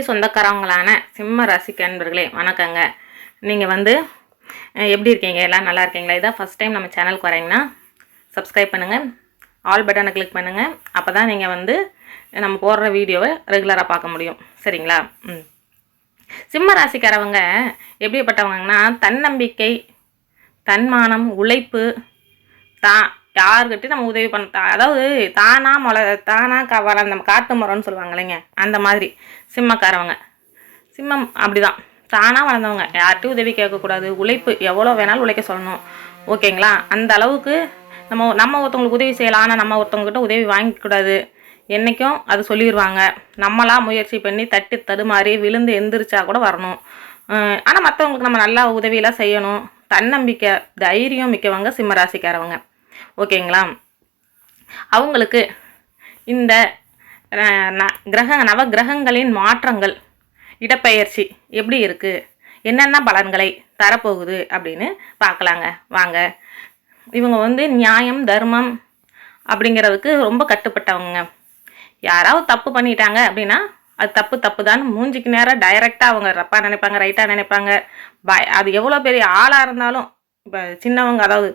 சொந்தக்காரவங்களான சிம்ம ராசிக்கு அன்பர்களே வணக்கங்க. நீங்கள் வந்து எப்படி இருக்கீங்க? எல்லாம் நல்லா இருக்கீங்களா? இதான் ஃபஸ்ட் டைம் நம்ம சேனலுக்கு வரீங்கன்னா சப்ஸ்கிரைப் பண்ணுங்கள், ஆல் பட்டனை கிளிக் பண்ணுங்கள். அப்போ தான் நீங்கள் வந்து நம்ம போடுற வீடியோவை ரெகுலராக பார்க்க முடியும். சரிங்களா? சிம்ம ராசிக்காரவங்க எப்படிப்பட்டவங்கன்னா தன்னம்பிக்கை, தன்மானம், உழைப்பு, யாருக்கிட்டையும் நம்ம உதவி பண்ண, அதாவது தானாக வளர்ந்த நம்ம காட்டு மரம்னு சொல்லுவாங்க இல்லைங்க, அந்த மாதிரி சிம்மக்காரவங்க. சிம்மம் அப்படிதான், தானாக வளர்ந்தவங்க, யார்கிட்டையும் உதவி கேட்கக்கூடாது, உழைப்பு எவ்வளோ வேணாலும் உழைக்க சொல்லணும். ஓகேங்களா? அந்த அளவுக்கு நம்ம ஒருத்தவங்களுக்கு உதவி செய்யலாம், ஆனால் நம்ம ஒருத்தவங்ககிட்ட உதவி வாங்கிக்கூடாது என்றைக்கும் அது சொல்லிடுவாங்க. நம்மளாம் முயற்சி பண்ணி தட்டி தடுமாறி விழுந்து எந்திரிச்சா கூட வரணும். ஆனால் மற்றவங்களுக்கு நம்ம நல்லா உதவியெல்லாம் செய்யணும். தன்னம்பிக்கை, தைரியம் மிக்கவங்க சிம்மராசிக்காரவங்க. ஓகேங்களா? அவங்களுக்கு இந்த நவகிரகங்களின் மாற்றங்கள், இடப்பெயர்ச்சி எப்படி இருக்குது, என்னென்ன பலன்களை தரப்போகுது அப்படின்னு பார்க்கலாங்க. வாங்க. இவங்க வந்து நியாயம், தர்மம் அப்படிங்கிறதுக்கு ரொம்ப கட்டுப்பட்டவங்க. யாராவது தப்பு பண்ணிட்டாங்க அப்படின்னா அது தப்பு தான், மூஞ்சிக்கு நேரம் டைரெக்டாக அவங்க தப்பாக நினைப்பாங்க, ரைட்டாக நினைப்பாங்க. அது எவ்வளோ பெரிய ஆளாக இருந்தாலும், இப்போ சின்னவங்க, அதாவது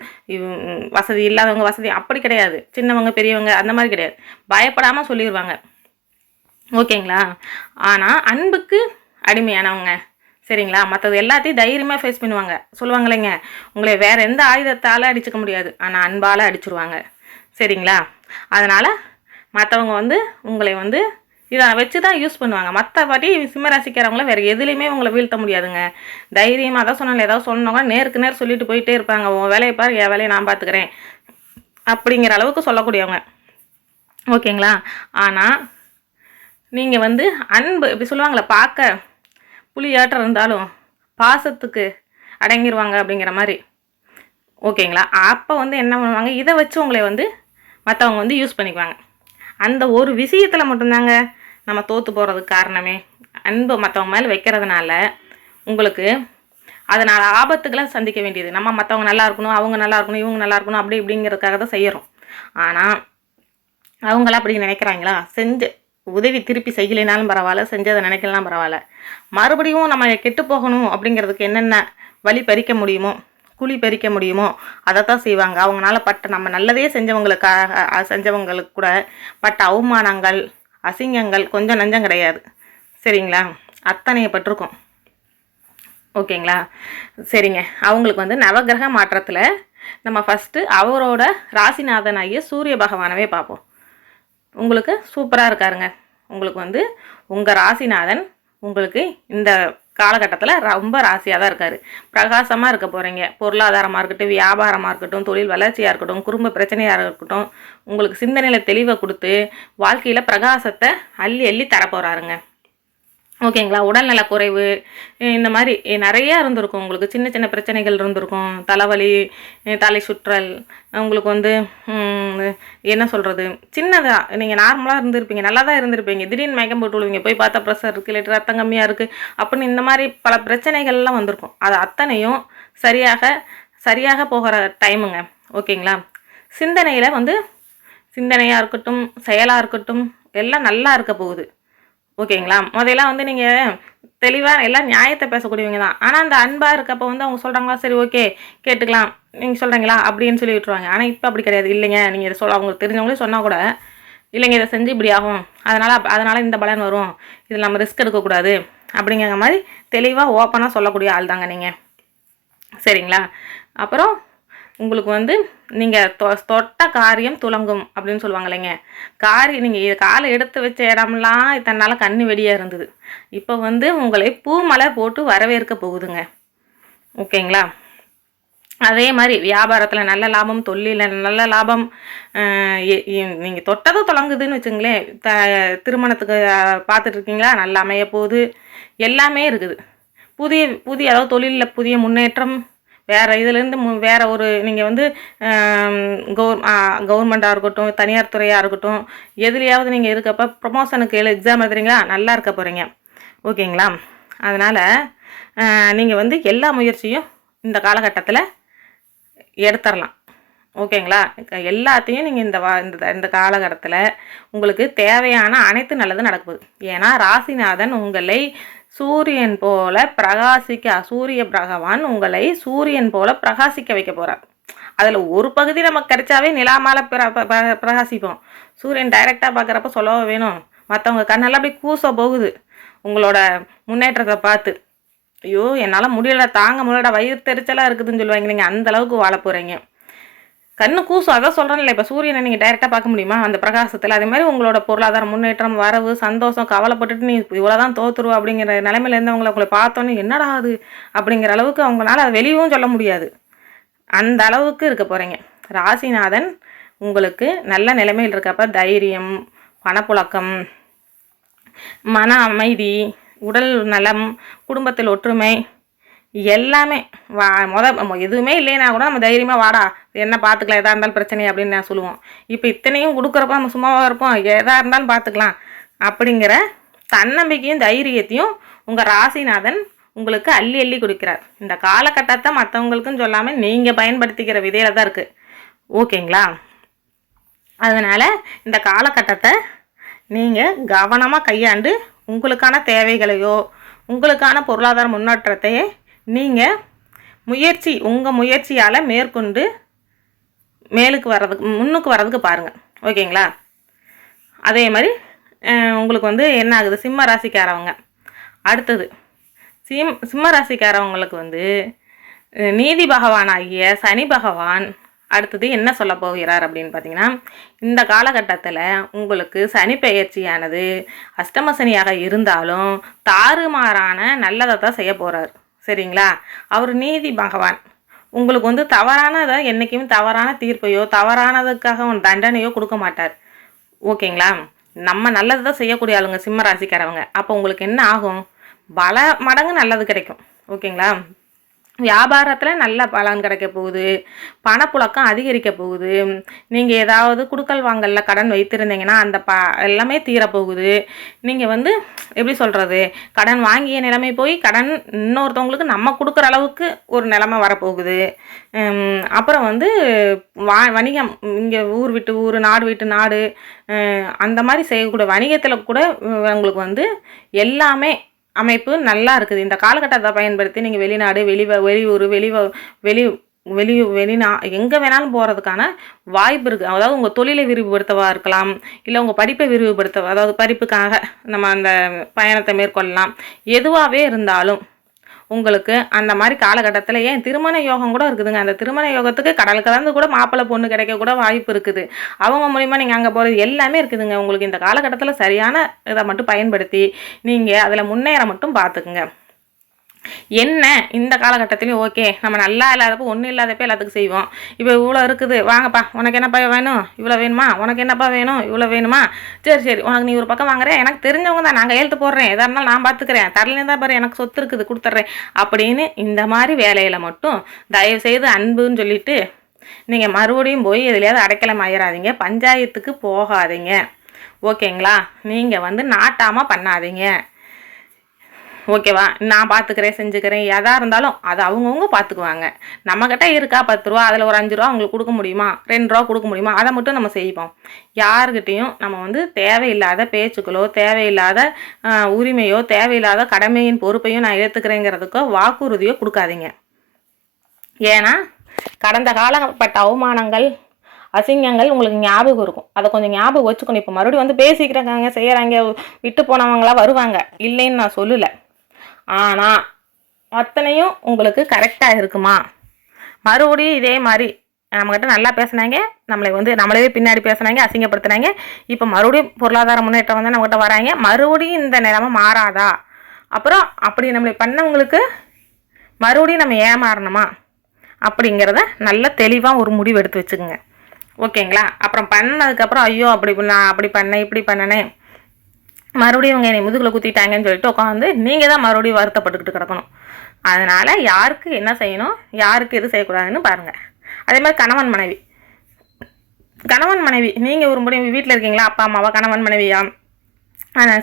வசதி இல்லாதவங்க வசதி அப்படி கிடையாது, சின்னவங்க பெரியவங்க அந்த மாதிரி கிடையாது, பயப்படாமல் சொல்லிடுவாங்க. ஓகேங்களா? ஆனால் அன்புக்கு அடிமையானவங்க. சரிங்களா? மற்றது எல்லாத்தையும் தைரியமாக ஃபேஸ் பண்ணுவாங்க. சொல்லுவாங்க இல்லைங்க, உங்களை வேறு எந்த ஆயுதத்தால் அடிச்சுக்க முடியாது, ஆனால் அன்பால் அடிச்சுருவாங்க. சரிங்களா? அதனால் மற்றவங்க வந்து உங்களை வந்து இதை வச்சு தான் யூஸ் பண்ணுவாங்க. மற்றபடி சிம்மராசிக்காரவங்கள வேறு எதுலேயுமே உங்களை வீழ்த்த முடியாதுங்க. தைரியமாக தான் சொன்னாலும் ஏதாவது சொன்னவங்க நேருக்கு நேர் சொல்லிட்டு போயிட்டே இருப்பாங்க. உன் வேலையை பாரு, என் வேலையை நான் பார்த்துக்கிறேன் அப்படிங்கிற அளவுக்கு சொல்லக்கூடியவங்க. ஓகேங்களா? ஆனால் நீங்கள் வந்து அன்பு இப்படி சொல்லுவாங்களே, பார்க்க புளியாட்டம் இருந்தாலும் பாசத்துக்கு அடங்கிடுவாங்க அப்படிங்கிற மாதிரி. ஓகேங்களா? அப்போ வந்து என்ன பண்ணுவாங்க, இதை வச்சு உங்களை வந்து மற்றவங்க வந்து யூஸ் பண்ணிக்குவாங்க. அந்த ஒரு விஷயத்தில் மட்டும்தாங்க நம்ம தோற்று போகிறதுக்கு காரணமே. அன்பு மற்றவங்க மேலே வைக்கிறதுனால உங்களுக்கு அதனால் ஆபத்துக்களை சந்திக்க வேண்டியது. நம்ம மற்றவங்க நல்லா இருக்கணும், அவங்க நல்லா இருக்கணும், இவங்க நல்லா இருக்கணும் அப்படி இப்படிங்கிறதுக்காக தான் செய்கிறோம். ஆனால் அவங்களாம் அப்படி நினைக்கிறாங்களா? செஞ்ச உதவி திருப்பி செய்யலைனாலும் பரவாயில்ல, செஞ்சதை நினைக்கலாம் பரவாயில்ல, மறுபடியும் நம்ம கெட்டு போகணும் அப்படிங்கிறதுக்கு என்னென்ன வழி பறிக்க முடியுமோ, குழி பறிக்க முடியுமோ அதைத்தான் செய்வாங்க. அவங்களால பட்ட, நம்ம நல்லதே செஞ்சவங்களுக்கு கூட பட்ட அவமானங்கள், அசிங்கங்கள் கொஞ்சம் நஞ்சம் கிடையாது. சரிங்களா? அத்தனையை பட்டிருக்கும். ஓகேங்களா? சரிங்க. அவங்களுக்கு வந்து நவகிரக மாற்றத்தில் நம்ம ஃபஸ்ட்டு அவரோட ராசிநாதனாகிய சூரிய பகவானவே பார்ப்போம். உங்களுக்கு சூப்பராக இருக்காருங்க. உங்களுக்கு வந்து உங்கள் ராசிநாதன் உங்களுக்கு இந்த காலகட்டத்தில் ரொம்ப ராசியாக தான் இருக்கார். பிரகாசமாக இருக்க போகிறீங்க. பொருளாதாரமாக இருக்கட்டும், வியாபாரமாக இருக்கட்டும், தொழில் வளர்ச்சியாக இருக்கட்டும், குடும்ப பிரச்சனையாக இருக்கட்டும், உங்களுக்கு சிந்தனையில் தெளிவை கொடுத்து வாழ்க்கையில் பிரகாசத்தை அள்ளி அள்ளி தரப்போகிறாருங்க. ஓகேங்களா? உடல்நல குறைவு இந்த மாதிரி நிறையா இருந்திருக்கும். உங்களுக்கு சின்ன சின்ன பிரச்சனைகள் இருந்திருக்கும். தலைவலி, தலை சுற்றல், உங்களுக்கு வந்து என்ன சொல்கிறது, சின்னதாக நீங்கள் நார்மலாக இருந்திருப்பீங்க, நல்லா தான் இருந்திருப்பீங்க, திடீர்னு மயக்கம் போட்டு விழுவீங்க. போய் பார்த்தா ப்ரெஷர் இருக்குது, இல்லை ரத்தம் கம்மியாக இருக்குது அப்படின்னு இந்த மாதிரி பல பிரச்சனைகள்லாம் வந்திருக்கும். அது அத்தனையும் சரியாக போகிற டைமுங்க. ஓகேங்களா? சிந்தனையில் வந்து சிந்தனையாக இருக்கட்டும், செயலாக இருக்கட்டும், எல்லாம் நல்லா இருக்க போகுது. ஓகேங்களா? முதல்லாம் வந்து நீங்கள் தெளிவாக எல்லாம் நியாயத்தை பேசக்கூடியவங்க தான். ஆனால் அந்த அன்பாக இருக்கப்போ வந்து அவங்க சொல்கிறாங்களா, சரி ஓகே கேட்டுக்கலாம், நீங்கள் சொல்கிறீங்களா அப்படின்னு சொல்லி விட்டுருவாங்க. ஆனால் இப்போ அப்படி கிடையாது. இல்லைங்க, நீங்கள் இதை அவங்களுக்கு தெரிஞ்சவங்களே சொன்னால் கூட, இல்லைங்க இதை செஞ்சு இப்படி ஆகும், அதனால் இந்த பலன் வரும், இதில் நம்ம ரிஸ்க் எடுக்கக்கூடாது அப்படிங்கிற மாதிரி தெளிவாக ஓப்பனாக சொல்லக்கூடிய ஆள் தாங்க நீங்கள். சரிங்களா? அப்புறம் உங்களுக்கு வந்து நீங்கள் தொட்ட காரியம் துலங்கும் அப்படின்னு சொல்லுவாங்க இல்லைங்க. நீங்கள் காலை எடுத்து வச்ச இடம்லாம் இத்தனை கண்ணு வெடியாக இருந்தது. இப்போ வந்து உங்களை பூமலர் போட்டு வரவேற்க போகுதுங்க. ஓகேங்களா? அதே மாதிரி வியாபாரத்தில் நல்ல லாபம், தொழிலில் நல்ல லாபம். நீங்கள் தொட்டதும் தொடங்குதுன்னு வச்சுங்களேன். திருமணத்துக்கு பார்த்துட்ருக்கீங்களா, நல்லா அமைய போகுது, எல்லாமே இருக்குது. புதிய அதாவது தொழிலில் புதிய முன்னேற்றம். வேறு இதுலேருந்து வேறு ஒரு நீங்கள் வந்து கவர்மெண்ட்டாக இருக்கட்டும், தனியார் துறையாக இருக்கட்டும், எதுலையாவது நீங்கள் இருக்கப்போ ப்ரொமோஷனுக்கு எக்ஸாம் எழுதுறீங்களா, நல்லா இருக்க போகிறீங்க. ஓகேங்களா? அதனால் நீங்கள் வந்து எல்லா முயற்சியும் இந்த காலகட்டத்தில் எடுத்துடலாம். ஓகேங்களா? எல்லாத்தையும் நீங்கள் இந்த காலகட்டத்தில் உங்களுக்கு தேவையான அனைத்து நல்லதும் நடக்குது. ஏன்னா ராசிநாதன் உங்களை சூரியன் போல சூரிய பகவான் உங்களை சூரியன் போல பிரகாசிக்க வைக்க போகிறார். அதில் ஒரு பகுதி நமக்கு கிடைச்சாவே நிலா மேலே பிரகாசிப்போம். சூரியன் டைரெக்டாக பார்க்குறப்ப சொல்லவா வேணும்? மற்றவங்க கண்ணெல்லாம் அப்படி கூச போகுது உங்களோட முன்னேற்றத்தை பார்த்து. ஐயோ என்னால் முடியல, தாங்க முடியல, வயிறு தெரிச்சலாக இருக்குதுன்னு சொல்லுவாங்க. நீங்கள் அந்த அளவுக்கு வாழ போகிறீங்க. கண்ணு கூசும். அதான் சொல்கிறேன்ல, இப்போ சூரியனை நீங்கள் டைரெக்டாக பார்க்க முடியுமா அந்த பிரகாசத்தில்? அதே மாதிரி உங்களோட பொருளாதார முன்னேற்றம், வரவு, சந்தோஷம், கவலைப்பட்டுட்டு நீ இவ்வளோதான் தோற்றுருவா அப்படிங்கிற நிலைமையில இருந்தவங்களை உங்களை பார்த்தோன்னே என்னடா அது அப்படிங்கிற அளவுக்கு அவங்களால அதை வெளியவும் சொல்ல முடியாது. அந்த அளவுக்கு இருக்க போகிறீங்க. ராசிநாதன் உங்களுக்கு நல்ல நிலைமையில் இருக்கப்ப தைரியம், பணப்புழக்கம், மன அமைதி, உடல் நலம், குடும்பத்தில் ஒற்றுமை எல்லாமே எதுவுமே இல்லைன்னா கூட நம்ம தைரியமாக வாடா என்ன பார்த்துக்கலாம், எதாக இருந்தாலும் பிரச்சனை அப்படின்னு நான் சொல்லுவோம். இப்போ இத்தனையும் கொடுக்குறப்ப நம்ம சும்மாவாக இருப்போம், எதாக இருந்தாலும் பார்த்துக்கலாம் அப்படிங்கிற தன்னம்பிக்கையும் தைரியத்தையும் உங்கள் ராசிநாதன் உங்களுக்கு அள்ளி அள்ளி கொடுக்கிறார். இந்த காலகட்டத்தை மற்றவங்களுக்கும் சொல்லாமல் நீங்கள் பயன்படுத்திக்கிற விதையில தான் இருக்குது. ஓகேங்களா? அதனால் இந்த காலகட்டத்தை நீங்கள் கவனமாக கையாண்டு உங்களுக்கான தேவைகளையோ உங்களுக்கான பொருளாதார முன்னேற்றத்தையே நீங்கள் உங்கள் முயற்சியால் மேற்கொண்டு முன்னுக்கு வர்றதுக்கு பாருங்கள். ஓகேங்களா? அதே மாதிரி உங்களுக்கு என்ன ஆகுது, சிம்ம ராசிக்காரவங்க அடுத்தது சிம்ம ராசிக்காரவங்களுக்கு நீதி பகவானாகிய சனி பகவான் அடுத்தது என்ன சொல்ல போகிறார் அப்படின்னு பார்த்தீங்கன்னா, இந்த காலகட்டத்தில் உங்களுக்கு சனி பெயர்ச்சியானது அஷ்டம சனியாக இருந்தாலும் தாறுமாறான நல்லதை தான் செய்ய போகிறார். சரிங்களா? அவர் நீதி பகவான். உங்களுக்கு தவறானதை என்றைக்குமே தவறான தீர்ப்பையோ தவறானதுக்காக தண்டனையோ கொடுக்க மாட்டார். ஓகேங்களா? நம்ம நல்லது தான் செய்யக்கூடிய ஆளுங்க சிம்ம ராசிக்காரவங்க. அப்போ உங்களுக்கு என்ன ஆகும், பல மடங்கு நல்லது கிடைக்கும். ஓகேங்களா? வியாபாரத்தில் நல்ல பலன் கிடைக்க போகுது, பணப்புழக்கம் அதிகரிக்க போகுது. நீங்கள் ஏதாவது குடுக்கல் வாங்கல்ல கடன் வைத்திருந்தீங்கன்னா அந்த எல்லாமே தீரப்போகுது. நீங்கள் எப்படி சொல்கிறது, கடன் வாங்கிய நிலைமை போய் கடன் இன்னொருத்தவங்களுக்கு நம்ம கொடுக்குற அளவுக்கு ஒரு நிலைமை வரப்போகுது. அப்புறம் வணிகம், இங்கே ஊர் விட்டு ஊர், நாடு விட்டு நாடு, அந்த மாதிரி செய்யக்கூடிய வணிகத்தில் கூட உங்களுக்கு எல்லாமே அமைப்பு நல்லா இருக்குது. இந்த காலகட்டத்தை பயன்படுத்தி நீங்கள் வெளிநாடு, வெளியூர், எங்கே வேணாலும் போகிறதுக்கான வாய்ப்பு இருக்குது. அதாவது உங்கள் தொழிலை விரிவுபடுத்தவா இருக்கலாம், இல்லை உங்கள் படிப்பை விரிவுபடுத்த, அதாவது படிப்புக்காக நம்ம அந்த பயணத்தை மேற்கொள்ளலாம். எதுவாகவே இருந்தாலும் உங்களுக்கு அந்த மாதிரி காலகட்டத்தில் ஏன் திருமண யோகம் கூட இருக்குதுங்க. அந்த திருமண யோகத்துக்கு கடல் கலந்து கூட மாப்பிள்ளை பொண்ணு கிடைக்க கூட வாய்ப்பு இருக்குது. அவங்க மூலிமா நீங்கள் அங்கே போகிறது எல்லாமே இருக்குதுங்க. உங்களுக்கு இந்த காலகட்டத்தில் சரியான இதை மட்டும் பயன்படுத்தி நீங்கள் அதில் முன்னேற மட்டும் பார்த்துக்குங்க. என்ன இந்த காலகட்டத்திலையும் ஓகே, நம்ம நல்லா இல்லாதப்போ ஒன்றும் இல்லாதப்போ எல்லாத்துக்கும் செய்வோம். இப்போ இவ்வளோ இருக்குது, வாங்கப்பா உனக்கு என்னப்பா வேணும், இவ்வளோ வேணுமா, உனக்கு என்னப்பா வேணும், இவ்வளோ வேணுமா, சரி உனக்கு நீ ஒரு பக்கம் வாங்குறேன், எனக்கு தெரிஞ்சவங்க தான், நாங்கள் எழுத்து போடுறேன், எதாக இருந்தாலும் நான் பார்த்துக்கிறேன், தரலேயே தான் பாரு, எனக்கு சொத்து இருக்குது கொடுத்துட்றேன் அப்படின்னு இந்த மாதிரி வேலையில் மட்டும் தயவுசெய்து அன்புன்னு சொல்லிட்டு நீங்கள் மறுபடியும் போய் எதுலையாவது அடைக்கலம் ஆயிடாதீங்க, பஞ்சாயத்துக்கு போகாதீங்க. ஓகேங்களா? நீங்கள் நாட்டாமல் பண்ணாதீங்க. ஓகேவா? நான் பார்த்துக்கிறேன், செஞ்சுக்கிறேன், எதாக இருந்தாலும் அது அவங்கவுங்க பார்த்துக்குவாங்க. நம்மக்கிட்ட இருக்கா 10 ரூபா, அதில் ஒரு 5 ரூபா அவங்களுக்கு கொடுக்க முடியுமா, 2 ரூபா கொடுக்க முடியுமா, அதை மட்டும் நம்ம செய்வோம். யாருக்கிட்டையும் நம்ம தேவையில்லாத பேச்சுக்களோ, தேவையில்லாத உரிமையோ, தேவையில்லாத கடமையின் பொறுப்பையும் நான் ஏற்றுக்கிறேங்கிறதுக்கோ வாக்குறுதியோ கொடுக்காதீங்க. ஏன்னா கடந்த காலப்பட்ட அவமானங்கள், அசிங்கங்கள் உங்களுக்கு ஞாபகம் இருக்கும். அதை கொஞ்சம் ஞாபகம் வச்சுக்கணும். இப்போ மறுபடியும் பேசிக்கிறாங்க, செய்கிறாங்க, விட்டு போனவங்களாம் வருவாங்க, இல்லைன்னு நான் சொல்லலை. ஆனால் அத்தனையும் உங்களுக்கு கரெக்டாக இருக்குமா? மறுபடியும் இதே மாதிரி நம்மக்கிட்ட நல்லா பேசுனாங்க, நம்மளவே பின்னாடி பேசுனாங்க, அசிங்கப்படுத்துனாங்க, இப்போ மறுபடியும் பொருளாதார முன்னேற்றம் நம்மகிட்ட வராங்க, மறுபடியும் இந்த நிலைமை மாறாதா? அப்புறம் அப்படி நம்மளை பண்ணவங்களுக்கு மறுபடியும் நம்ம ஏமாறணுமா அப்படிங்கிறத நல்ல தெளிவாக ஒரு முடிவு எடுத்து வச்சுக்கோங்க. ஓகேங்களா? அப்புறம் பண்ணதுக்கப்புறம் ஐயோ நான் அப்படி பண்ணேன், இப்படி பண்ணனேன், மறுபடியும் இவங்க என்னை முதுகில் குத்திட்டாங்கன்னு சொல்லிட்டு உட்காந்து நீங்கள் தான் மறுபடியும் வருத்தப்பட்டுக்கிட்டு கிடக்கணும். அதனால் யாருக்கு என்ன செய்யணும், யாருக்கு எது செய்யக்கூடாதுன்னு பாருங்கள். அதே மாதிரி கணவன் மனைவி நீங்கள் ஒரு முறை வீட்டில் இருக்கீங்களா, அப்பா அம்மாவா, கணவன் மனைவியா,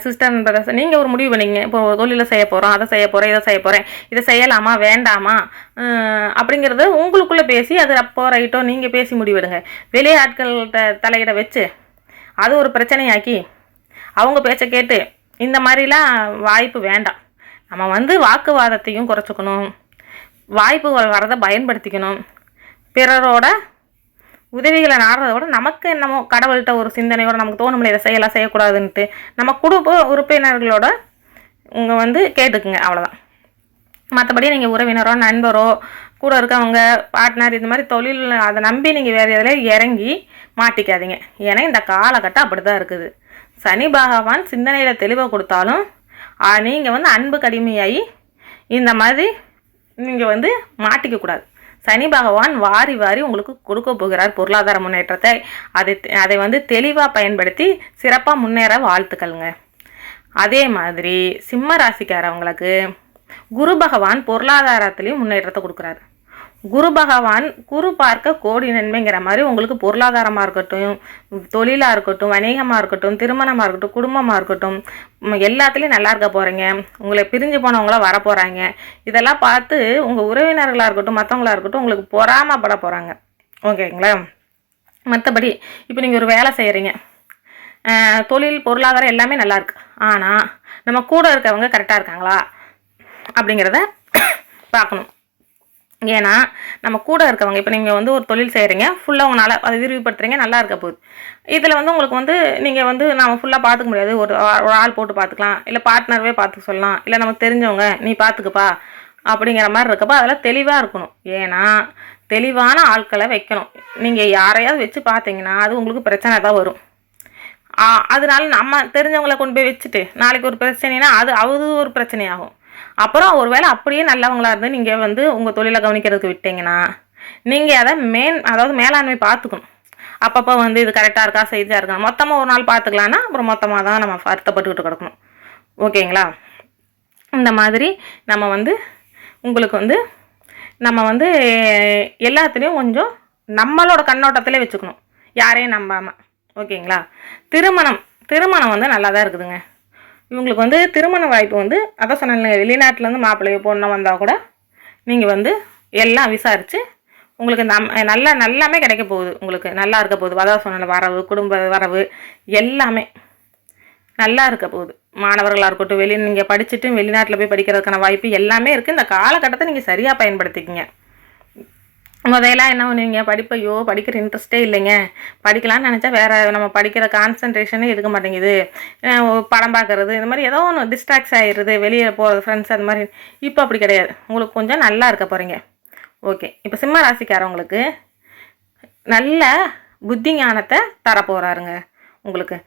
சிஸ்டர் பிரதர்ஸ் நீங்கள் ஒரு முடிவு பண்ணிங்க. இப்போ ஒரு தொழிலை செய்ய போகிறோம், அதை செய்ய போகிறேன், இதை செய்ய போகிறேன், இதை செய்யலாமா வேண்டாமா அப்படிங்கிறத உங்களுக்குள்ளே பேசி அது அப்போ ரைட்டோ நீங்கள் பேசி முடிவெடுங்க. வெளியே ஆட்கள்கிட்ட தலையிட வச்சு அது ஒரு பிரச்சனையாக்கி அவங்க பேச்சை கேட்டு இந்த மாதிரிலாம் வாய்ப்பு வேண்டாம். நம்ம வந்து வாக்குவாதத்தையும் குறைச்சிக்கணும், வாய்ப்பு வரதை பயன்படுத்திக்கணும். பிறரோட உதவிகளை நாடுறத விட நமக்கு என்னமோ கடவுள்கிட்ட ஒரு சிந்தனையோட நமக்கு தோணுமில்ல இதை செய்யலாம் செய்யக்கூடாதுன்ட்டு நம்ம குடும்ப உறுப்பினர்களோட உங்கள் வந்து கேட்டுக்குங்க, அவ்வளோதான். மற்றபடி நீங்கள் உறவினரோ நண்பரோ கூட இருக்கவங்க பார்ட்னர் இந்த மாதிரி தொழில் அதை நம்பி நீங்கள் வேறு எதில் இறங்கி மாட்டிக்காதீங்க. ஏன்னா இந்த காலகட்டம் அப்படி தான் இருக்குது. சனி பகவான் சிந்தனையில் தெளிவாக கொடுத்தாலும் நீங்கள் வந்து அன்பு கடுமையாகி இந்த மாதிரி நீங்கள் வந்து மாட்டிக்கக்கூடாது. சனி பகவான் வாரி வாரி உங்களுக்கு கொடுக்க போகிறார் பொருளாதார முன்னேற்றத்தை. அதை வந்து தெளிவாக பயன்படுத்தி சிறப்பாக முன்னேற வாழ்த்துக்கள்ங்க. அதே மாதிரி சிம்ம ராசிக்காரவங்களுக்கு குரு பகவான் பொருளாதாரத்துலேயும் முன்னேற்றத்தை கொடுக்குறாரு. குரு பகவான் குரு பார்க்க கோடி நன்மைங்கிற மாதிரி உங்களுக்கு பொருளாதாரமாக இருக்கட்டும், தொழிலாக இருக்கட்டும், வணிகமாக இருக்கட்டும், திருமணமாக இருக்கட்டும், குடும்பமாக இருக்கட்டும், எல்லாத்துலேயும் நல்லா இருக்க போகிறீங்க. உங்களை பிரிஞ்சு போனவங்களாம் வர போகிறாங்க. இதெல்லாம் பார்த்து உங்கள் உறவினர்களாக இருக்கட்டும் மற்றவங்களாக இருக்கட்டும் உங்களுக்கு பொறாமப்பட போகிறாங்க. ஓகேங்களா? மற்றபடி இப்போ நீங்கள் ஒரு வேலை செய்கிறீங்க, தொழில் பொருளாதாரம் எல்லாமே நல்லாயிருக்கு. ஆனால் நம்ம கூட இருக்கவங்க கரெக்டாக இருக்காங்களா அப்படிங்கிறத பார்க்கணும். ஏன்னா நம்ம கூட இருக்கவங்க இப்போ நீங்கள் வந்து ஒரு தொழில் செய்கிறீங்க, ஃபுல்லாக உங்களால் அதை விரிவுபடுத்துறீங்க, நல்லா இருக்க போகுது. இதில் வந்து உங்களுக்கு வந்து நீங்கள் வந்து நம்ம ஃபுல்லாக பார்த்துக்க முடியாது. ஒரு ஆள் போட்டு பார்த்துக்கலாம், இல்லை பார்ட்னர்வே பார்த்துக்க சொல்லலாம், இல்லை நமக்கு தெரிஞ்சவங்க நீ பார்த்துக்குப்பா அப்படிங்கிற மாதிரி இருக்கப்போ அதெல்லாம் தெளிவாக இருக்கணும். ஏன்னா தெளிவான ஆட்களை வைக்கணும். நீங்கள் யாரையாவது வச்சு பார்த்தீங்கன்னா அது உங்களுக்கு பிரச்சனை தான் வரும். அதனால நம்ம தெரிஞ்சவங்களை கொண்டு போய் வச்சுட்டு நாளைக்கு ஒரு பிரச்சனைனா அது ஒரு பிரச்சனையாகும். அப்புறம் ஒரு வேளை அப்படியே நல்லவங்களா இருந்து நீங்கள் வந்து உங்கள் தொழிலை கவனிக்கிறதுக்கு விட்டீங்கன்னா நீங்கள் அதை அதாவது மேலாண்மை பார்த்துக்கணும். அப்பப்போ வந்து இது கரெக்டாக இருக்கா செய்தியாக இருக்கா மொத்தமாக ஒரு நாள் பார்த்துக்கலான்னா அப்புறம் மொத்தமாக தான் நம்ம வருத்தப்பட்டுக்கிட்டு கிடக்கணும். ஓகேங்களா? இந்த மாதிரி நம்ம வந்து உங்களுக்கு வந்து நம்ம வந்து எல்லாத்துலேயும் கொஞ்சம் நம்மளோட கண்ணோட்டத்திலே வச்சுக்கணும், யாரையும் நம்பாமல். ஓகேங்களா? திருமணம் வந்து நல்லா தான் இருக்குதுங்க. இவங்களுக்கு வந்து திருமண வாய்ப்பு வந்து அதான் சொன்னாங்க, வெளிநாட்டிலேருந்து மாப்பிள்ளையோ பொண்ணை வந்தால் கூட நீங்கள் வந்து எல்லாம் விசாரித்து உங்களுக்கு நல்லாமே கிடைக்க போகுது. உங்களுக்கு நல்லா இருக்க போகுது. அதான் சொன்ன வரவு, குடும்ப வரவு எல்லாமே நல்லா இருக்க போகுது. மாணவர்களாக இருக்கட்டும், நீங்கள் படிச்சுட்டு வெளிநாட்டில் போய் படிக்கிறதுக்கான வாய்ப்பு எல்லாமே இருக்குது. இந்த காலகட்டத்தை நீங்கள் சரியாக பயன்படுத்திக்கிங்க. முதல்ல என்ன பண்ணுவீங்க, படிக்கிற இன்ட்ரெஸ்ட்டே இல்லைங்க, படிக்கலான்னு நினச்சா வேறு நம்ம படிக்கிற கான்சன்ட்ரேஷனே இருக்க மாட்டேங்குது, படம் பார்க்குறது இந்த மாதிரி ஏதோ ஒன்று டிஸ்ட்ராக்ஸ் ஆகிடுது, வெளியே போகிறது ஃப்ரெண்ட்ஸ் அந்த மாதிரி. இப்போ அப்படி கிடையாது, உங்களுக்கு கொஞ்சம் நல்லா இருக்க போகிறீங்க. ஓகே, இப்போ சிம்ம ராசிக்காரவங்களுக்கு நல்ல புத்தி ஞானத்தை தரப்போகிறாருங்க உங்களுக்கு.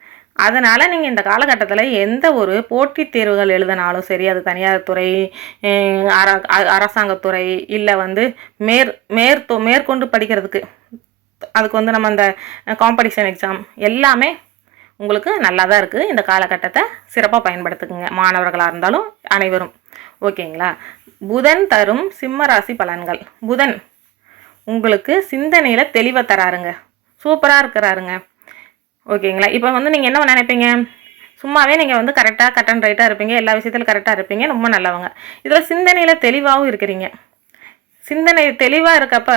அதனால் நீங்கள் இந்த காலகட்டத்தில் எந்த ஒரு போட்டித் தேர்வுகள் எழுதினாலும் சரி, அது தனியார் துறை, அரசாங்கத்துறை, இல்லை வந்து மேற்கொண்டு படிக்கிறதுக்கு அதுக்கு வந்து நம்ம அந்த காம்படிஷன் எக்ஸாம் எல்லாமே உங்களுக்கு நல்லா தான் இருக்குது. இந்த காலகட்டத்தை சிறப்பாக பயன்படுத்துக்குங்க, மாணவர்களாக இருந்தாலும் அனைவரும். ஓகேங்களா? புதன் தரும் சிம்ம ராசி பலன்கள். புதன் உங்களுக்கு சிந்தனையில் தெளிவை தராருங்க, சூப்பராக இருக்கிறாருங்க. ஓகேங்களா? இப்போ வந்து நீங்கள் என்ன நினைப்பீங்க, சும்மாவே நீங்கள் வந்து கரெக்டாக கட் அண்ட் ரைட்டாக இருப்பீங்க, எல்லா விஷயத்திலும் கரெக்டாக இருப்பீங்க, ரொம்ப நல்லவங்க. இதில் சிந்தனையில் தெளிவாகவும் இருக்கிறீங்க. சிந்தனை தெளிவாக இருக்கப்ப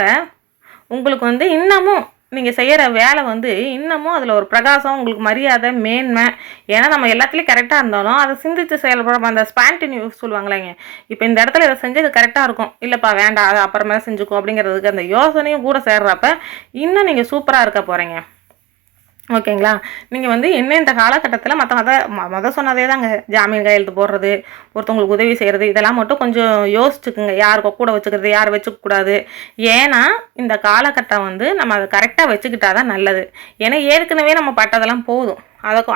உங்களுக்கு வந்து இன்னமும் நீங்கள் செய்கிற வேலை வந்து இன்னமும் அதில் ஒரு பிரகாசம், உங்களுக்கு மரியாதை, மேன்மை. ஏன்னா நம்ம எல்லாத்துலேயும் கரெக்டாக இருந்தாலும் அதை சிந்தித்து செயல்பட அந்த ஸ்பான்டினியூஸ் சொல்லுவாங்களேங்க, இப்போ இந்த இடத்துல இதை செஞ்சு இது கரெக்டாக இருக்கும், இல்லைப்பா வேண்டாம் அது அப்புறமே செஞ்சுக்கோ அப்படிங்கிறதுக்கு அந்த யோசனையும் கூட சேர்றப்ப இன்னும் நீங்கள் சூப்பராக இருக்க போகிறீங்க. ஓகேங்களா? நீங்கள் வந்து என்ன இந்த காலகட்டத்தில் மற்ற சொன்னதே தாங்க, ஜாமீன் கையெழுத்து போடுறது, ஒருத்தவங்களுக்கு உதவி செய்கிறது, இதெல்லாம் மட்டும் கொஞ்சம் யோசிச்சுக்குங்க, யாருக்கு கூட வச்சுக்கிறது, யார் வச்சுக்கக்கூடாது. ஏன்னா இந்த காலகட்டம் வந்து நம்ம அதை கரெக்டாக வச்சுக்கிட்டா தான் நல்லது. ஏன்னா ஏற்கனவே நம்ம பட்டதெல்லாம் போதும்,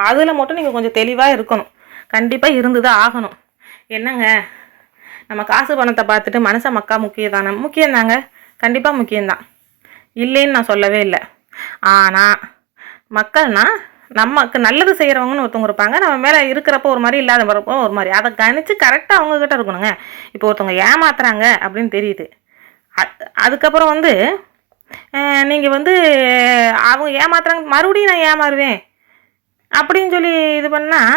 அதில் மட்டும் நீங்கள் கொஞ்சம் தெளிவாக இருக்கணும், கண்டிப்பாக இருந்து தான் ஆகணும். என்னங்க நம்ம காசு பணத்தை பார்த்துட்டு மனுஷன் முக்கியம்தாங்க, கண்டிப்பாக முக்கியம்தான், இல்லைன்னு நான் சொல்லவே இல்லை. ஆனால் மக்கள்னா நமக்கு நல்லது செய்கிறவங்கன்னு ஒருத்தவங்க இருப்பாங்க, நம்ம மேலே இருக்கிறப்போ ஒரு மாதிரி இல்லாத வரப்போ ஒரு மாதிரி, அதை கணிச்சு கரெக்டாக அவங்கக்கிட்ட இருக்கணுங்க. இப்போ ஒருத்தவங்க ஏமாத்துறாங்க அப்படின்னு தெரியுது, அதுக்கப்புறம் வந்து நீங்கள் வந்து அவங்க ஏமாத்துறாங்க மறுபடியும் நான் ஏமாறுவேன் அப்படின்னு சொல்லி இது பண்ணால்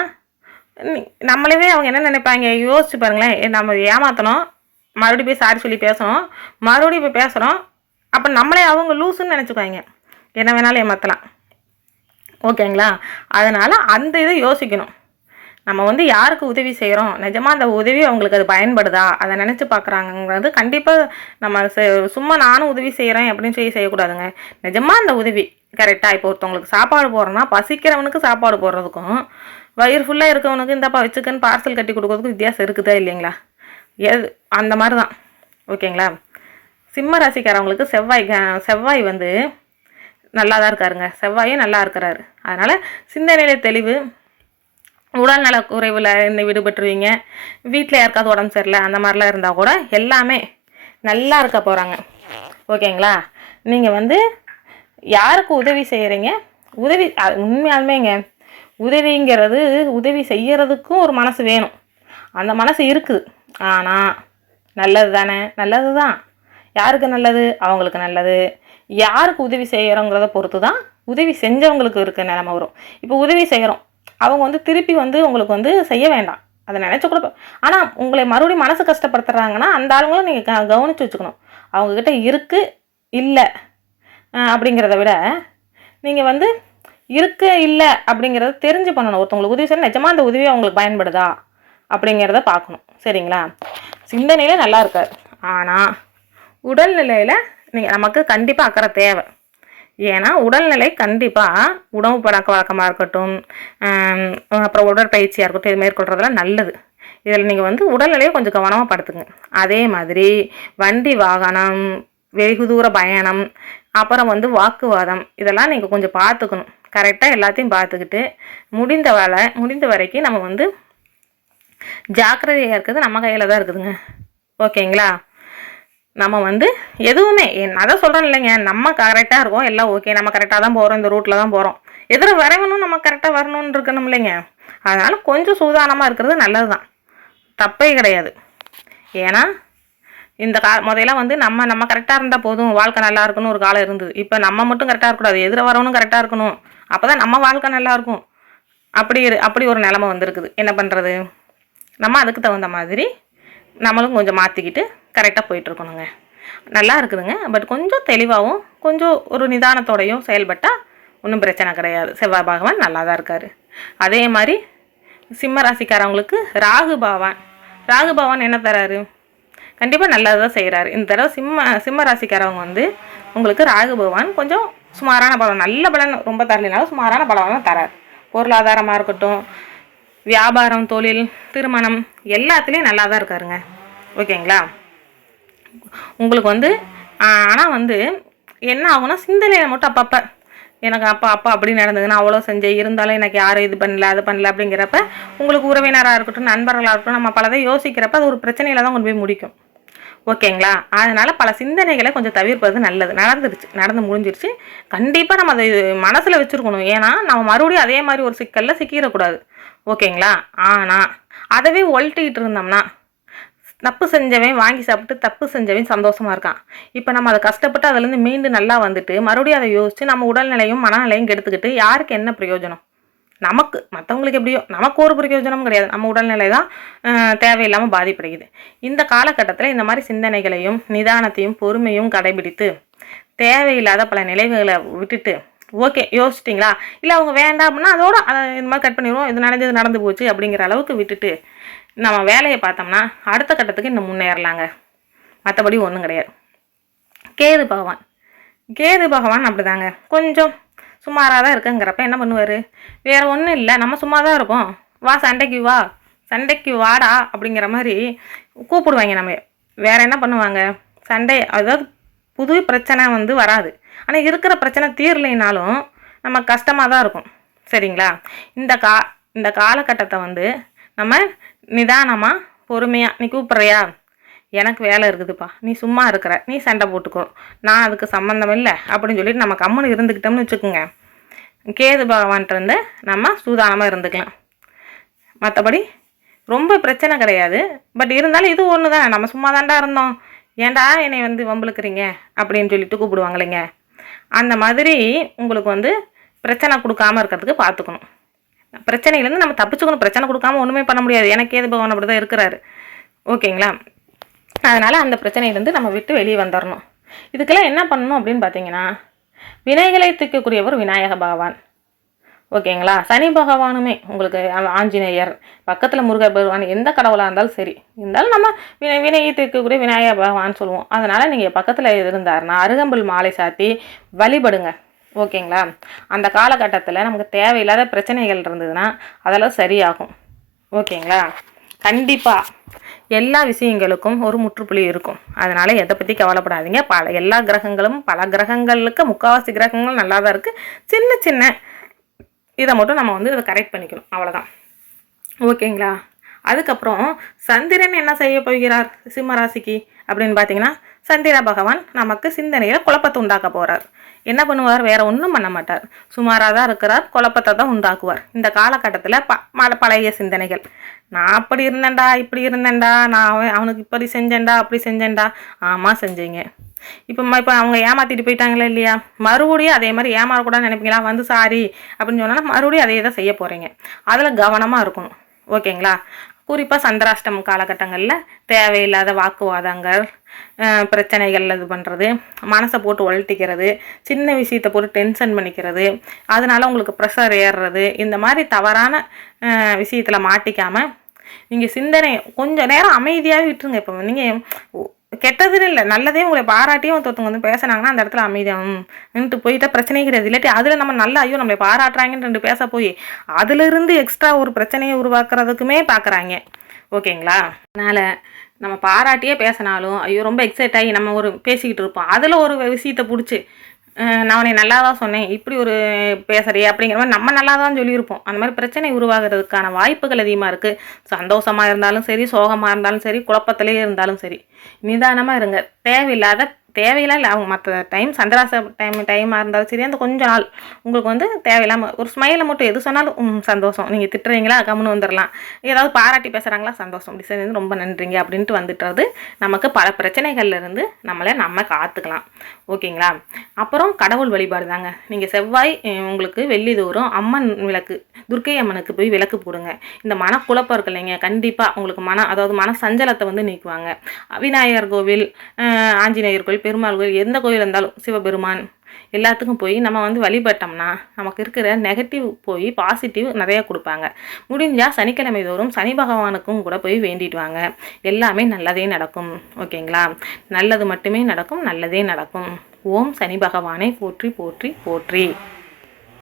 நம்மளவே அவங்க என்ன நினைப்பாங்க யோசிச்சு பாருங்களேன். நம்ம ஏமாற்றணும், மறுபடியும் போய் சாரி சொல்லி பேசணும், மறுபடியும் போய் பேசுகிறோம். அப்போ நம்மளே அவங்க லூஸுன்னு நினச்சிக்குவாங்க. என்ன வேணாலும் ஏமாற்றலாம். ஓகேங்களா? அதனால் அந்த இதை யோசிக்கணும். நம்ம வந்து யாருக்கு உதவி செய்கிறோம், நிஜமாக அந்த உதவி அவங்களுக்கு அது பயன்படுதா, அதை நினச்சி பார்க்குறாங்கங்கிறது கண்டிப்பாக நம்ம சும்மா நானும் உதவி செய்கிறேன் அப்படின்னு சொல்லி செய்யக்கூடாதுங்க. நிஜமாக அந்த உதவி கரெக்டாக. இப்போ ஒருத்தவங்களுக்கு சாப்பாடு போடுறோன்னா பசிக்கிறவனுக்கு சாப்பாடு போடுறதுக்கும் வயிறு ஃபுல்லாக இருக்கவனுக்கு இந்தப்பா வச்சுக்கன்னு பார்சல் கட்டி கொடுக்குறதுக்கும் வித்தியாசம் இருக்குதா இல்லைங்களா? அந்த மாதிரி தான். ஓகேங்களா? சிம்ம ராசிக்காரவங்களுக்கு செவ்வாய் வந்து நல்லா தான் இருக்காருங்க. செவ்வாயும் நல்லா இருக்கிறாரு. அதனால் சிந்தனையில தெளிவு, உடல்நல குறைவில் இன்னும் விடுபட்டுருவீங்க. வீட்டில் யாருக்காவது உடம்பு சரியில்லை அந்த மாதிரிலாம் இருந்தால் கூட எல்லாமே நல்லா இருக்க போகிறாங்க. ஓகேங்களா? நீங்கள் வந்து யாருக்கு உதவி செய்கிறீங்க, உதவி உண்மையாலுமேங்க உதவிங்கிறது உதவி செய்கிறதுக்கும் ஒரு மனசு வேணும். அந்த மனசு இருக்குது. ஆனால் நல்லது தானே, நல்லது தான். யாருக்கு நல்லது? அவங்களுக்கு நல்லது. யாருக்கு உதவி செய்கிறோங்கிறத பொறுத்து தான் உதவி செஞ்சவங்களுக்கு இருக்க நிலைமை வரும். இப்போ உதவி செய்கிறோம், அவங்க வந்து திருப்பி வந்து உங்களுக்கு வந்து செய்ய வேண்டாம், அதை நினச்சி கூட. ஆனால் உங்களை மறுபடியும் மனசு கஷ்டப்படுத்துகிறாங்கன்னா அந்த ஆளுங்களும் நீங்கள் கவனித்து வச்சுக்கணும். அவங்கக்கிட்ட இருக்குது இல்லை அப்படிங்கிறத விட நீங்கள் வந்து இருக்கு இல்லை அப்படிங்கிறத தெரிஞ்சு பண்ணணும். ஒருத்தவங்களுக்கு உதவி செய்யணும், நிஜமாக அந்த உதவி அவங்களுக்கு பயன்படுதா அப்படிங்கிறத பார்க்கணும். சரிங்களா? சிந்தனையில் நல்லா இருக்காது. ஆனால் உடல்நிலையில் நீங்கள் நமக்கு கண்டிப்பாக அக்கறை தேவை. ஏன்னா உடல்நிலை கண்டிப்பாக உணவு பழக்க வழக்கமாக இருக்கட்டும், அப்புறம் உடற்பயிற்சியாக இருக்கட்டும், இது மேற்கொள்கிறதெல்லாம் நல்லது. இதில் நீங்கள் வந்து உடல்நிலையை கொஞ்சம் கவனமாக படுத்துங்க. அதே மாதிரி வண்டி வாகனம், வெகு தூர பயணம், அப்புறம் வந்து வாக்குவாதம், இதெல்லாம் நீங்கள் கொஞ்சம் பார்த்துக்கணும். கரெக்டாக எல்லாத்தையும் பார்த்துக்கிட்டு முடிந்த வரைக்கும் நம்ம வந்து ஜாக்கிரதையாக இருக்கிறது நம்ம கையில் தான் இருக்குதுங்க. ஓகேங்களா? நம்ம வந்து எதுவுமே அதான் சொல்கிறோம் இல்லைங்க, நம்ம கரெக்டாக இருக்கோம், எல்லாம் ஓகே, நம்ம கரெக்டாக தான் போகிறோம், இந்த ரூட்டில் தான் போகிறோம், எதிர வரவனும் நம்ம கரெக்டாக வரணும்னு இருக்கணும் இல்லைங்க. அதனால் கொஞ்சம் சூதானமாக இருக்கிறது நல்லது தான், தப்பே கிடையாது. ஏன்னா இந்த முதல்ல வந்து நம்ம கரெக்டாக இருந்தால் போதும், வாழ்க்கை நல்லா இருக்குன்னு ஒரு காலம் இருந்தது. இப்போ நம்ம மட்டும் கரெக்டாக இருக்கக்கூடாது, எதிர வரவனும் கரெக்டாக இருக்கணும், அப்போ தான் நம்ம வாழ்க்கை நல்லாயிருக்கும். அப்படி ஒரு நிலமை வந்திருக்குது. என்ன பண்ணுறது? நம்ம அதுக்கு தகுந்த மாதிரி நம்மளும் கொஞ்சம் மாற்றிக்கிட்டு கரெக்டாக போயிட்டுருக்கணுங்க. நல்லா இருக்குதுங்க. பட் கொஞ்சம் தெளிவாகவும் கொஞ்சம் ஒரு நிதானத்தோடையும் செயல்பட்டால் ஒன்றும் பிரச்சனை கிடையாது. செவ்வாய் பகவான் நல்லா தான் இருக்கார். அதே மாதிரி சிம்ம ராசிக்காரவங்களுக்கு ராகு பகவான் என்ன தராரு? கண்டிப்பாக நல்லது தான் செய்கிறாரு. இந்த தடவை சிம்ம ராசிக்காரவங்க வந்து உங்களுக்கு ராகு பகவான் கொஞ்சம் சுமாரான பலம், நல்ல பலன் ரொம்ப தரலினாலும் சுமாரான பலம் தான் தரார். பொருளாதாரமாக இருக்கட்டும், வியாபாரம், தொழில், திருமணம் எல்லாத்துலேயும் நல்லா தான் இருக்காருங்க. ஓகேங்களா? உங்களுக்கு வந்து ஆனால் வந்து என்ன ஆகுனா, சிந்தனையில் மட்டும் அப்பப்போ எனக்கு அப்பா அப்படி நடந்ததுன்னா அவ்வளோ செஞ்சேன், இருந்தாலும் எனக்கு யாரும் இது பண்ணல அது பண்ணல அப்படிங்கிறப்ப உங்களுக்கு உறவினராக இருக்கட்டும், நண்பர்களாக இருக்கட்டும், நம்ம பலதை யோசிக்கிறப்ப அது ஒரு பிரச்சனையில் தான் கொண்டு போய் முடிக்கும். ஓகேங்களா? அதனால் பல சிந்தனைகளை கொஞ்சம் தவிர்ப்பது நல்லது. நடந்து முடிஞ்சிருச்சு. கண்டிப்பாக நம்ம அதை மனசில் வச்சுருக்கணும். ஏன்னா நம்ம மறுபடியும் அதே மாதிரி ஒரு சிக்கலில் சிக்கிடக்கூடாது. ஓகேங்களா? ஆனால் அதவே ஒழட்டிக்கிட்டு இருந்தோம்னா, தப்பு செஞ்சவன் வாங்கி சாப்பிட்டு தப்பு செஞ்சவன் சந்தோஷமாக இருக்கான். இப்போ நம்ம அதை கஷ்டப்பட்டு அதுலேருந்து மீண்டு நல்லா வந்துட்டு மறுபடியும் அதை யோசித்து நம்ம உடல்நிலையும் மனநிலையும் கெடுத்துக்கிட்டு யாருக்கு என்ன பிரயோஜனம்? நமக்கு, மற்றவங்களுக்கு எப்படியோ, நமக்கு ஒரு பிரயோஜனமும் கிடையாது. நம்ம உடல்நிலை தான் தேவையில்லாமல் பாதிப்படையுது. இந்த காலகட்டத்தில் இந்த மாதிரி சிந்தனைகளையும் நிதானத்தையும் பொறுமையும் கடைபிடித்து தேவையில்லாத பல நிலைவுகளை விட்டுட்டு, ஓகே யோசிச்சிட்டிங்களா, இல்லை அவங்க வேண்டாம் அப்படின்னா அதோட இந்த மாதிரி கட் பண்ணிடுவோம், இது நடந்து போச்சு அப்படிங்கிற அளவுக்கு விட்டுட்டு நம்ம வேலையை பார்த்தோம்னா அடுத்த கட்டத்துக்கு இன்னும் முன்னேறலாங்க. மற்றபடி ஒன்றும் கிடையாது. கேது பகவான் அப்படிதாங்க, கொஞ்சம் சுமாராக தான் இருக்குங்கிறப்ப என்ன பண்ணுவார்? வேறு ஒன்றும் இல்லை, நம்ம சும்மா தான் இருக்கோம், சண்டைக்கு வாடா அப்படிங்கிற மாதிரி கூப்பிடுவாங்க. நம்ம வேறு என்ன பண்ணுவாங்க? அதாவது புது பிரச்சனை வந்து வராது, ஆனால் இருக்கிற பிரச்சனை தீரலைனாலும் நம்ம கஷ்டமாக தான் இருக்கும். சரிங்களா? இந்த காலகட்டத்தை வந்து நம்ம நிதானமாக பொறுமையாக, நீ கூப்பிட்றியா, எனக்கு வேலை இருக்குதுப்பா, நீ சும்மா இருக்கிற, நீ சண்டை போட்டுக்கோ, நான் அதுக்கு சம்மந்தம் இல்லை அப்படின்னு சொல்லிட்டு நம்ம கம்முன்னு இருந்துக்கிட்டோம்னு வச்சுக்கோங்க, கேது பகவான்கிட்ட நம்ம சூதானமாக இருந்துக்கலாம். மற்றபடி ரொம்ப பிரச்சனை கிடையாது. பட் இருந்தாலும் இது ஒன்று தான், நம்ம சும்மா தாண்டா இருந்தோம், ஏன்டா என்னை வந்து வம்புழுக்கிறீங்க அப்படின்னு சொல்லிட்டு கூப்பிடுவாங்க இல்லைங்க. அந்த மாதிரி உங்களுக்கு வந்து பிரச்சனை கொடுக்காமல் இருக்கிறதுக்கு பார்த்துக்கணும். பிரச்சனையிலேருந்து நம்ம தப்பிச்சுக்கணும். பிரச்சனை கொடுக்காம ஒன்றுமே பண்ண முடியாது. கேது பகவான் அப்படி தான் இருக்கிறாரு. ஓகேங்களா? அதனால் அந்த பிரச்சனையிலேருந்து நம்ம விட்டு வெளியே வந்துடணும். இதுக்கெல்லாம் என்ன பண்ணணும் அப்படின்னு பார்த்தீங்கன்னா, வினைகளை தீர்க்கக்கூடியவர் விநாயக பகவான். ஓகேங்களா? சனி பகவானுமே உங்களுக்கு ஆஞ்சநேயர், பக்கத்தில் முருகர் பகவான், எந்த கடவுளாக இருந்தாலும் சரி இருந்தாலும் நம்ம வினையை தீர்க்கக்கூடிய விநாயக பகவான் சொல்லுவோம். அதனால் நீங்கள் பக்கத்தில் இருந்தாருன்னா அருகம்புல் மாலை சாத்தி வழிபடுங்க. ஓகேங்களா? அந்த காலகட்டத்தில் நமக்கு தேவையில்லாத பிரச்சனைகள் இருந்ததுன்னா அதெல்லாம் சரியாகும். ஓகேங்களா? கண்டிப்பாக எல்லா விஷயங்களுக்கும் ஒரு முற்றுப்புள்ளி இருக்கும். அதனால் எதை பற்றி கவலைப்படாதீங்க. எல்லா கிரகங்களும் பல கிரகங்களுக்கு முக்கால்வாசி கிரகங்களும் நல்லா தான் இருக்குது. சின்ன சின்ன இதை மட்டும் நம்ம இதை கரெக்ட் பண்ணிக்கணும். அவ்வளோதான். ஓகேங்களா? அதுக்கப்புறம் சந்திரன் என்ன செய்ய போகிறார் சிம்ம ராசிக்கு அப்படின்னு பார்த்தீங்கன்னா, சந்திர பகவான் நமக்கு சிந்தனையில் குழப்பத்தை உண்டாக்க போகிறார். என்ன பண்ணுவார்? வேற ஒன்றும் பண்ண மாட்டார். சுமாராக தான் இருக்கிறார். குழப்பத்தை தான் உண்டாக்குவார். இந்த காலகட்டத்தில் பழைய சிந்தனைகள், நான் அப்படி இருந்தேன்டா, இப்படி இருந்தேன்டா, நான் அவனுக்கு இப்படி செஞ்சேன்டா, அப்படி செஞ்சேன்டா. ஆமாம் செஞ்சீங்க. இப்போ அவங்க ஏமாற்றிட்டு போயிட்டாங்களா இல்லையா? மறுபடியும் அதே மாதிரி ஏமாறக்கூடாதுன்னு நினைப்பீங்களா? சாரி அப்படின்னு சொன்னால் மறுபடியும் அதே தான் செய்ய போகிறீங்க. அதில் கவனமாக இருக்கணும். ஓகேங்களா? குறிப்பாக சந்திராஷ்டமம் காலகட்டங்களில் தேவையில்லாத வாக்குவாதங்கள், பிரச்சனைகள் இது பண்ணுறது, மனசை போட்டு உழட்டிக்கிறது, சின்ன விஷயத்தை போட்டு டென்ஷன் பண்ணிக்கிறது, அதனால் உங்களுக்கு ப்ரெஷர் ஏறுறது, இந்த மாதிரி தவறான விஷயத்தில் மாட்டிக்காமல் நீங்கள் சிந்தனை கொஞ்சம் நேரம் அமைதியாகவே விட்டுருங்க. இப்போ நீங்கள் கெட்டதுன்னு இல்லை, நல்லதே உங்களை பாராட்டியும் ஒருத்தவங்க பேசுனாங்கன்னா அந்த இடத்துல அமைதியாகிட்டு போயிட்டா பிரச்சனையே கிடையாது. இல்லாட்டி அதில் நம்ம நல்லா ஐயோ நம்மளை பாராட்டுறாங்கன்னு 2 பேச போய் அதிலிருந்து எக்ஸ்ட்ரா ஒரு பிரச்சனையை உருவாக்குறதுக்குமே பார்க்குறாங்க. ஓகேங்களா? அதனால் நம்ம பாராட்டியே பேசினாலும் ஐயோ ரொம்ப எக்ஸைட் ஆகி நம்ம பேசிக்கிட்டு இருப்போம். அதில் ஒரு விஷயத்தை பிடிச்சி நான் உன்னை நல்லா தான் சொன்னேன், இப்படி ஒரு பேசுறியே அப்படிங்கிற மாதிரி நம்ம நல்லா தான் சொல்லியிருப்போம். அந்த மாதிரி பிரச்சனை உருவாகிறதுக்கான வாய்ப்புகள் அதிகமாக இருக்குது. சந்தோஷமாக இருந்தாலும் சரி, சோகமாக இருந்தாலும் சரி, குழப்பத்திலே இருந்தாலும் சரி, நிதானமாக இருங்க. தேவையில்லாம் இல்லை. அவங்க மற்ற டைம் சந்திராச டைமாக இருந்தாலும் சரி, அந்த கொஞ்ச நாள் உங்களுக்கு தேவையில்லாமல் ஒரு ஸ்மைலை மட்டும் எது சொன்னாலும் சந்தோஷம். நீங்கள் திட்டுறீங்களா கம்முன்னு வந்துடலாம். ஏதாவது பாராட்டி பேசுகிறாங்களா சந்தோஷம், டிசைன் ரொம்ப நன்றிங்க அப்படின்ட்டு வந்துட்டுறது நமக்கு பல பிரச்சனைகள்லேருந்து நம்ம காத்துக்கலாம். ஓகேங்களா? அப்புறம் கடவுள் வழிபாடு தாங்க. நீங்கள் செவ்வாய் உங்களுக்கு வெள்ளி தோறும் அம்மன் விளக்கு, துர்க்கை அம்மனுக்கு போய் விளக்கு போடுங்க. இந்த மனக்குழப்பம் இருக்கு இல்லைங்க, கண்டிப்பாக உங்களுக்கு மன சஞ்சலத்தை நீக்குவாங்க. விநாயகர் கோவில், ஆஞ்சநேயர் கோவில், பெருமாள் கோவில், எந்த கோவில் இருந்தாலும் சிவபெருமான் எல்லாத்துக்கும் போய் நம்ம வழிபட்டோம்னா நமக்கு இருக்கிற நெகட்டிவ் போய் பாசிட்டிவ் நிறையா கொடுப்பாங்க. முடிஞ்சால் சனிக்கிழமை தோறும் சனி பகவானுக்கும் கூட போய் வேண்டிட்டு வாங்க. எல்லாமே நல்லதே நடக்கும். ஓகேங்களா? நல்லது மட்டுமே நடக்கும், நல்லதே நடக்கும். ஓம் சனி பகவானை போற்றி போற்றி போற்றி.